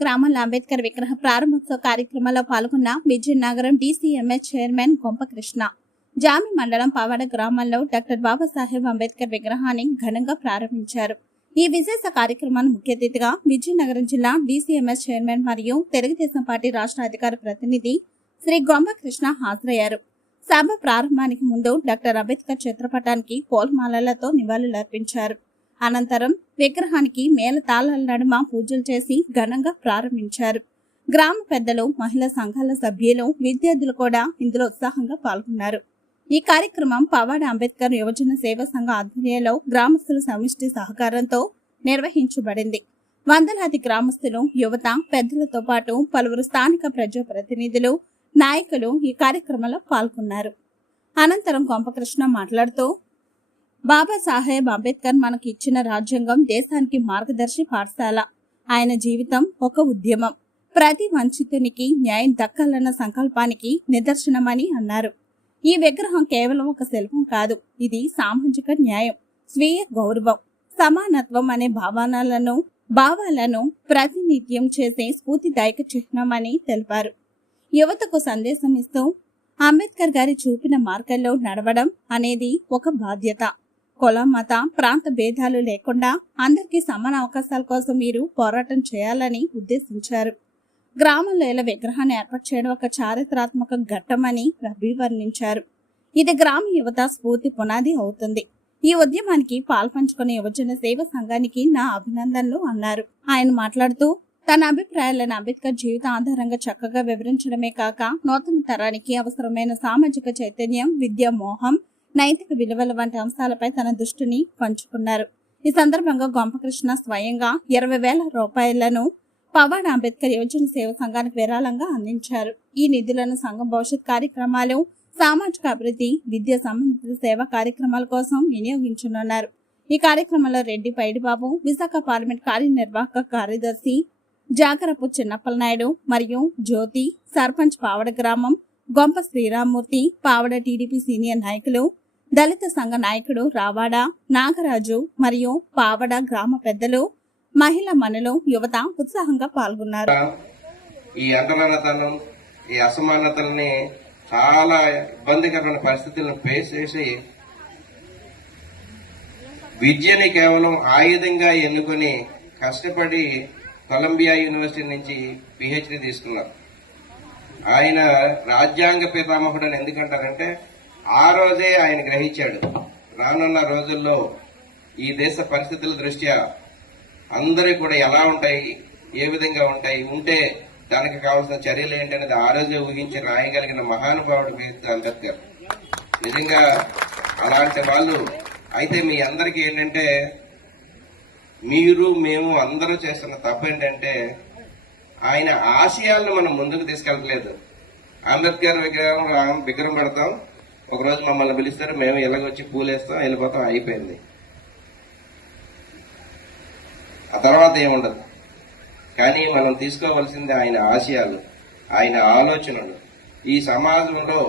గ్రామంలో అంబేద్కర్ విగ్రహ ప్రారంభోత్సవ కార్యక్రమంలో పాల్గొన్న విజయనగరం డీసీఎంఎస్ చైర్మన్ కొంపకృష్ణ జామి మండలం పవాడ గ్రామంలో డాక్టర్ బాబాసాహెబ్ అంబేద్కర్ విగ్రహాన్ని ఘనంగా ప్రారంభించారు. ఈ విశేష కార్యక్రమాన్ని ముఖ్య అతిథిగా విజయనగరం జిల్లా డీసీఎంఎస్ చైర్మన్ మరియు తెలుగుదేశం పార్టీ రాష్ట్ర అధికార ప్రతినిధి శ్రీ గొంబకృష్ణ హాజరయ్యారు. సభ ప్రారంభానికి ముందు డాక్టర్ అంబేద్కర్ చిత్రపటానికి పూలమాలలతో నివాళులర్పించారు. అనంతరం విగ్రహానికి మేళ తాళాల నడుమ పూజలు చేసి ఘనంగా ప్రారంభించారు. గ్రామ పెద్దలు మహిళా సంఘాల సభ్యులు విద్యార్థులు కూడా ఇందులో ఉత్సాహంగా పాల్గొన్నారు. ఈ కార్యక్రమం పవాడ అంబేద్కర్ యువజన సేవా సంఘ ఆధ్వర్యంలో గ్రామస్తుల సమిష్టి సహకారంతో నిర్వహించబడింది. వందలాది గ్రామస్తులు యువత పెద్దలతో పాటు పలువురు స్థానిక ప్రజాప్రతినిధులు నాయకులు ఈ కార్యక్రమంలో పాల్గొన్నారు. అనంతరం కొంపకృష్ణ మాట్లాడుతూ బాబాసాహెబ్ అంబేద్కర్ మనకి ఇచ్చిన రాజ్యాంగం దేశానికి మార్గదర్శి పాఠశాల. ఆయన జీవితం ఒక ఉద్యమం. ప్రతి వంచితునికి న్యాయం దక్కాలన్న సంకల్పానికి నిదర్శనమని అన్నారు. ఈ విగ్రహం కేవలం ఒక శిల్పం కాదు ఇది సామాజిక న్యాయం స్వీయ గౌరవం సమానత్వం అనే భావనలను భావాలను ప్రాతినిధ్యం చేసే స్ఫూర్తిదాయక చిహ్నం అని తెలిపారు. యువతకు సందేశం ఇస్తూ అంబేద్కర్ గారి చూపిన మార్గంలో నడవడం అనేది ఒక బాధ్యత. కుల మత ప్రాంత భేదాలు లేకుండా అందరికీ సమాన అవకాశాల కోసం మీరు పోరాటం చేయాలని ఉద్దేశించారు. గ్రామంలో ఇలా విగ్రహాన్ని ఏర్పాటు చేయడం ఒక చారిత్రాత్మక ఘట్టమని అభివర్ణించారు ఇది గ్రామ యువత స్ఫూర్తి పునాది అవుతుంది. ఈ ఉద్యమానికి పాల్పంచుకునే యువజన సేవ సంఘానికి నా అభినందనలు అన్నారు. ఆయన మాట్లాడుతూ తన అభిప్రాయాలను అంబేద్కర్ జీవిత ఆధారంగా చక్కగా వివరించడమే కాక నూతన తరానికి అవసరమైన సామాజిక చైతన్యం విద్యా మోహం నైతిక విలువల వంటి అంశాలపై తన దృష్టిని పంచుకున్నారు. ఈ సందర్భంగా గొంపకృష్ణ స్వయంగా ఇరవై వేల రూపాయలను పవాడ్ అంబేద్కర్ యువజన సేవ సంఘానికి విరాళంగా అందించారు. ఈ నిధులను సంఘం భవిష్యత్ కార్యక్రమాలు సామాజిక అభివృద్ధి విద్యా సంబంధిత సేవా కార్యక్రమాల కోసం వినియోగించనున్నారు. ఈ కార్యక్రమంలో రెడ్డి పైడిబాబు విశాఖ పార్లమెంట్ కార్యనిర్వాహక కార్యదర్శి జాగరపు చిన్నప్పలనాయుడు మరియు జ్యోతి సర్పంచ్ పావడ గ్రామం గొంప శ్రీరామ్మూర్తి పావడ టీడీపీ సీనియర్ నాయకులు దళిత సంఘ నాయకుడు రావాడ నాగరాజు మరియు పావడ గ్రామ పెద్దలు మహిళ మనులు యువత ఉత్సాహంగా పాల్గొన్నారు. ఈ అంటరానతనం ఈ అసమానతల్ని చాలా ఇబ్బందికరమైన పరిస్థితులను ఫేస్ చేసి విద్యని కేవలం ఆయుధంగా ఎన్నుకొని కష్టపడి కొలంబియా యూనివర్సిటీ నుంచి పిహెచ్డి తీసుకున్నారు. ఆయన రాజ్యాంగ పితామహుడు అని ఎందుకంటారంటే ఆ రోజే ఆయన గ్రహించాడు. రానున్న రోజుల్లో ఈ దేశ పరిస్థితుల దృష్ట్యా అందరూ కూడా ఎలా ఉంటాయి ఏ విధంగా ఉంటాయి ఉంటే దానికి కావాల్సిన చర్యలు ఏంటనేది ఆ రోజే ఊహించి రాయగలిగిన మహానుభావుడు బీఆర్ అంబేద్కర్. నిజంగా అలాంటి వాళ్ళు అయితే మీ అందరికీ ఏంటంటే మీరు మేము అందరూ చేస్తున్న తప్పు ఏంటంటే ఆయన ఆశయాలను మనం ముందుకు తీసుకెళ్ళట్లేదు. అంబేద్కర్ విగ్రహం విగ్రహం పెడతాం ఒకరోజు మమ్మల్ని పిలుస్తారు మేము ఇళ్ళకొచ్చి పూలేస్తాం వెళ్ళిపోతాం అయిపోయింది. ఆ తర్వాత ఏముండదు. కానీ మనం తీసుకోవాల్సింది ఆయన ఆశయాలు ఆయన ఆలోచనలు. ఈ సమాజంలో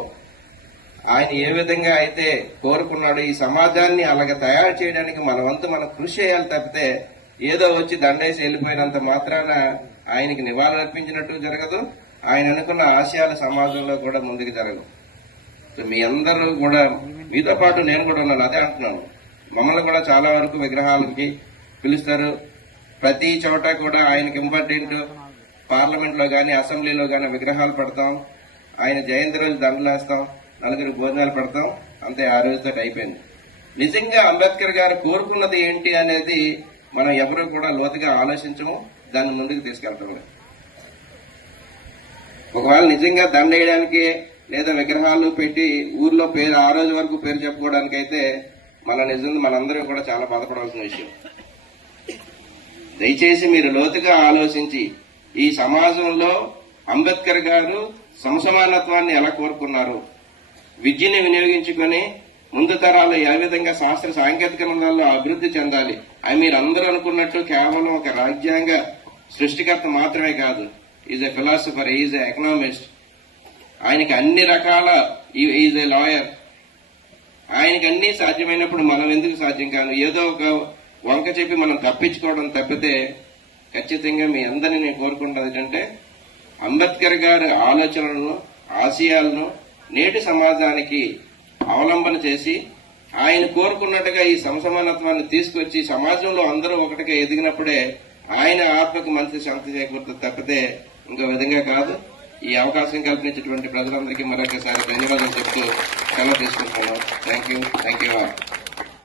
ఆయన ఏ విధంగా అయితే కోరుకున్నాడో ఈ సమాజాన్ని అలాగ తయారు చేయడానికి మన వంతు మనం కృషి చేయాలి తప్పితే ఏదో వచ్చి దండేసి వెళ్ళిపోయినంత మాత్రాన ఆయనకి నివాళులు అర్పించినట్టు జరగదు. ఆయన అనుకున్న ఆశయాలు సమాజంలో కూడా ముందుకు జరగదు మీ అందరూ కూడా మీతో పాటు నేను కూడా ఉన్నాను అదే అంటున్నాను. మమ్మల్ని కూడా చాలా వరకు విగ్రహాలకి పిలుస్తారు. ప్రతి చోట కూడా ఆయనకి ఇంపార్టెంట్ పార్లమెంట్లో అసెంబ్లీలో కానీ విగ్రహాలు పెడతాం. ఆయన జయంతి రోజు దండలేస్తాం నలుగురు భోజనాలు పెడతాం. అంతే ఆ రోజుతో అయిపోయింది. నిజంగా అంబేద్కర్ గారు కోరుకున్నది ఏంటి అనేది మనం ఎవరు కూడా లోతుగా ఆలోచించము. దాన్ని ముందుకు తీసుకెళ్తాము. ఒకవేళ నిజంగా దండ వేయడానికి లేదా విగ్రహాలు పెట్టి ఊర్లో పేరు ఆ రోజు వరకు పేరు చెప్పుకోవడానికి అయితే మన నిజంగా మనందరం కూడా చాలా బాధపడాల్సిన విషయం. దయచేసి మీరు లోతుగా ఆలోచించి ఈ సమాజంలో అంబేద్కర్ గారు సమసమానత్వాన్ని ఎలా కోరుకున్నారు? విద్యని వినియోగించుకొని ముందు తరాలు ఏ విధంగా శాస్త్ర సాంకేతిక రంగాల్లో అభివృద్ధి చెందాలి? అవి మీరు అందరూ అనుకున్నట్లు కేవలం ఒక రాజ్యాంగ సృష్టికర్త మాత్రమే కాదు. Is a philosopher is a economist ఆయనకి అన్ని రకాల ఈజ్ ఎ లాయర్. ఆయనకి అన్ని సాధ్యమైనప్పుడు మనం ఎందుకు సాధ్యం కాదు? ఏదో ఒక వంక చెప్పి మనం తప్పించుకోవడం తప్పితే ఖచ్చితంగా మీ అందరినీ నేను కోరుకుంటున్నది ఏంటంటే అంబేద్కర్ గారి ఆలోచనలను ఆశయాలను నేటి సమాజానికి అవలంబన చేసి ఆయన కోరుకున్నట్టుగా ఈ సమసమానత్వాన్ని తీసుకొచ్చి సమాజంలో అందరూ ఒకటిగా ఎదిగినప్పుడే ఆయన ఆత్మకు మంచి శాంతి చేకూరుతుంది తప్పితే ఇంకో విధంగా కాదు. ఈ అవకాశం కల్పించినటువంటి ప్రజలందరికీ మరొకసారి ధన్యవాదాలు చెప్తూ సెలవు తీసుకుంటున్నాను. Thank you thank you